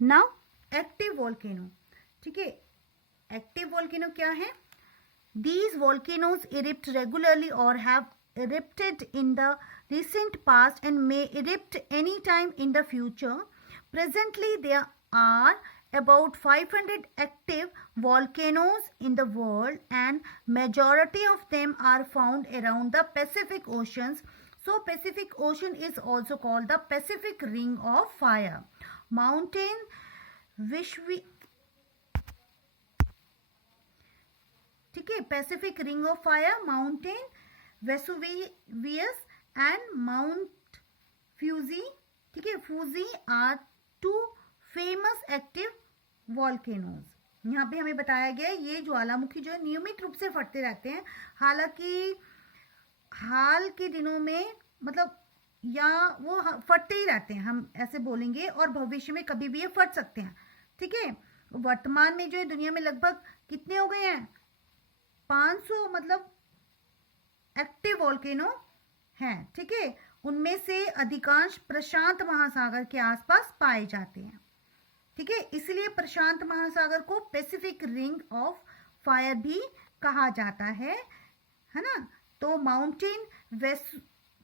Now active volcano, ठीक है, active volcano क्या है? These volcanoes erupt regularly or have erupted in the recent past and may erupt anytime in the future. Presently, there are about 500 active volcanoes in the world, and majority of them are found around the Pacific Oceans. So, Pacific Ocean is also called the Pacific Ring of Fire. Mountain Vishwi, ठीक है, Pacific ring of fire, mountain Vesuvius and Mount Fuji, ठीक है, Fuji are two famous active volcanoes. यहाँ पे हमें बताया गया है ये ज्वालामुखी जो है नियमित रूप से फटते रहते हैं, हालांकि हाल के दिनों में मतलब या वो फटते ही रहते हैं, हम ऐसे बोलेंगे, और भविष्य में कभी भी ये फट सकते हैं, ठीक है। वर्तमान में जो है दुनिया में लगभग कितने हो गए हैं? 500 मतलब एक्टिव वोल्केनो हैं, ठीक है। उनमें से अधिकांश प्रशांत महासागर के आसपास पाए जाते हैं, ठीक है। इसलिए प्रशांत महासागर को पैसिफिक रिंग ऑफ फायर भी कहा जाता है ना। तो माउंटेन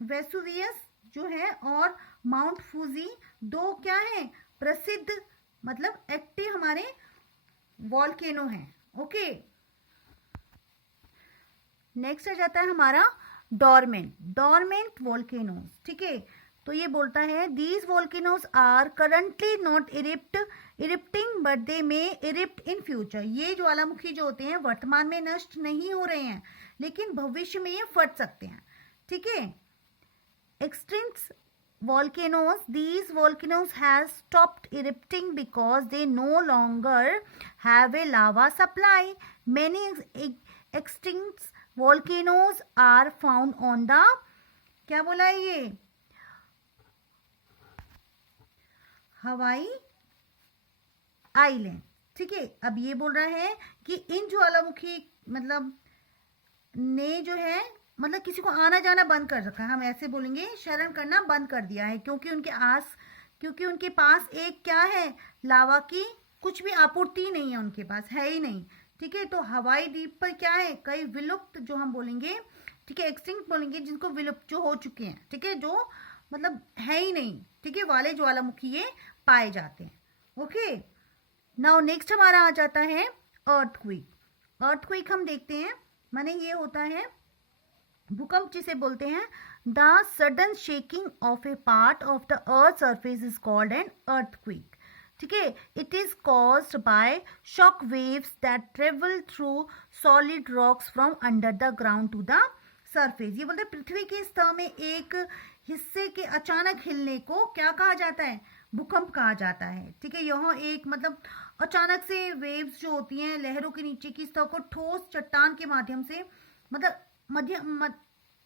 वेसुवियस जो है और माउंट फूजी दो क्या है? प्रसिद्ध मतलब एक्टिव हमारे वॉल्केनो हैं, ओके। नेक्स्ट आ जाता है हमारा डॉर्मेंट वोल्केनोज, ठीक है। तो ये बोलता है these volcanoes are currently not erupting but they may erupt in future. ये ज्वालामुखी जो होते हैं वर्तमान में नष्ट नहीं हो रहे हैं, लेकिन भविष्य में ये फट सकते हैं, ठीक है। Extinct volcanoes, these volcanoes have stopped erupting because they no longer have a lava supply. Many extinct volcanoes are found on the, क्या बोला है ये? हवाई आइलैंड, ठीक है। अब ये बोल रहा है कि इन ज्वालामुखी मतलब ने जो है मतलब किसी को आना जाना बंद कर रखा है, हम ऐसे बोलेंगे शरण करना बंद कर दिया है, क्योंकि उनके पास एक क्या है? लावा की कुछ भी आपूर्ति नहीं है, उनके पास है ही नहीं, ठीक है। तो हवाई द्वीप पर क्या है? कई विलुप्त जो हम बोलेंगे, ठीक है, एक्सटिंक्ट बोलेंगे, जिनको विलुप्त जो हो चुके हैं, ठीक है, जो मतलब है ही नहीं, ठीक है, वाले ज्वालामुखी ये पाए जाते हैं, ओके। नाउ नेक्स्ट हमारा आ जाता है अर्थक्वेक हम देखते हैं, माने ये होता है भूकंप जिसे बोलते हैं। The sudden shaking of a part of the earth surface is called an earthquake, ठीक है। It is caused by shock waves that travel through solid rocks from under the ground to the surface. ये बोलते हैं पृथ्वी के सतह में एक हिस्से के अचानक हिलने को क्या कहा जाता है? भूकंप कहा जाता है, ठीक है। यहाँ एक मतलब अचानक से वेव्स जो होती हैं लहरों के नीचे की सतह को ठोस चट्टान के माध्यम से मतलब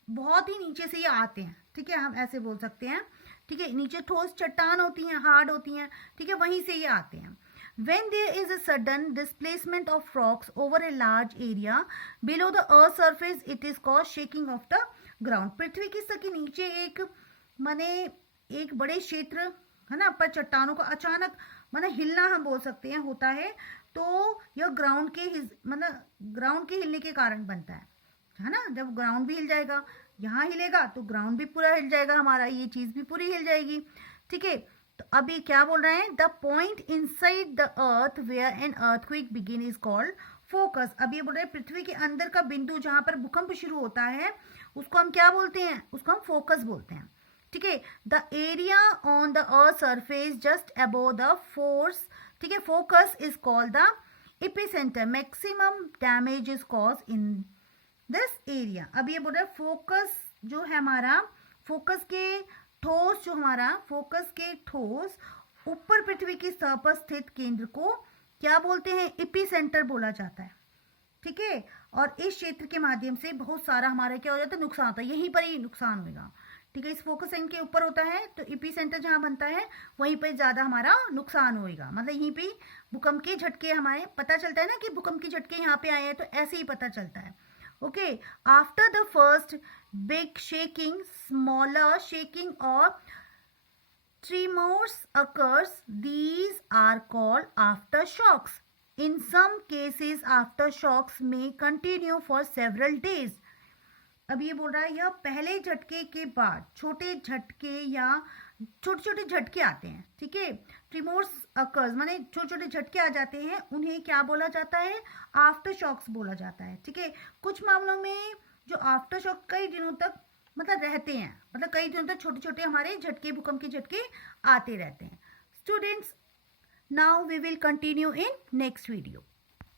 बहुत ही नीचे से ये आते हैं, ठीक है, हम ऐसे बोल सकते हैं, ठीक है। नीचे ठोस चट्टान होती हैं, हार्ड होती हैं, ठीक है, वहीं से ये आते हैं। When there is a sudden displacement of rocks over a large area below the earth surface, it is called shaking of the ground. पृथ्वी की सतह के नीचे एक माने एक बड़े क्षेत्र है ना पर चट्टानों का अचानक माने हिलना हम बोल सकते हैं होता है, तो यह ग्राउंड के हिलने के कारण बनता है ना। जब ग्राउंड भी हिल जाएगा, यहाँ हिलेगा तो ग्राउंड भी पूरा हिल जाएगा हमारा, ये चीज भी पूरी हिल जाएगी, ठीक है। तो अभी क्या बोल रहे हैं? The point inside the earth where an earthquake begin is called focus. अब ये बोल रहे हैं पृथ्वी के अंदर का बिंदु जहां पर भूकंप शुरू होता है उसको हम क्या बोलते हैं? उसको हम फोकस बोलते हैं, ठीक है। The area on the earth surface just above the force, ठीक है, focus is called the epicentre. Maximum damage is cause in this area. अब ये बोल रहे हैं फोकस जो है हमारा, फोकस के ठोस ऊपर पृथ्वी की सतह पर स्थित केंद्र को क्या बोलते हैं? एपिसेंटर बोला जाता है, ठीक है। और इस क्षेत्र के माध्यम से बहुत सारा हमारा क्या हो जाता है? नुकसान होता है, यहीं पर ही नुकसान होगा, ठीक है। इस फोकस एंड के ऊपर होता है तो एपिसेंटर जहां बनता है वहीं पर ज्यादा हमारा नुकसान होगा, मतलब यहीं पे भूकंप के झटके हमारे पता चलता है ना कि भूकंप के झटके यहाँ पे आए हैं, तो ऐसे ही पता चलता है, okay. After the first big shaking, smaller shaking or tremors occurs. These are are called aftershocks. In some cases, aftershocks may continue for several days. अब ये बोल रहा है यह पहले झटके के बाद छोटे झटके या छोटे छोटे झटके आते हैं, ठीक है। ट्रिमोर्स अकर्स माने छोटे छोटे झटके आ जाते हैं, उन्हें क्या बोला जाता है? आफ्टर शॉक्स बोला जाता है, ठीक है। कुछ मामलों में जो आफ्टर शॉक कई दिनों तक मतलब रहते हैं, मतलब कई दिनों तक छोटे छोटे हमारे झटके, भूकंप के झटके आते रहते हैं। Students, now we will continue in next video.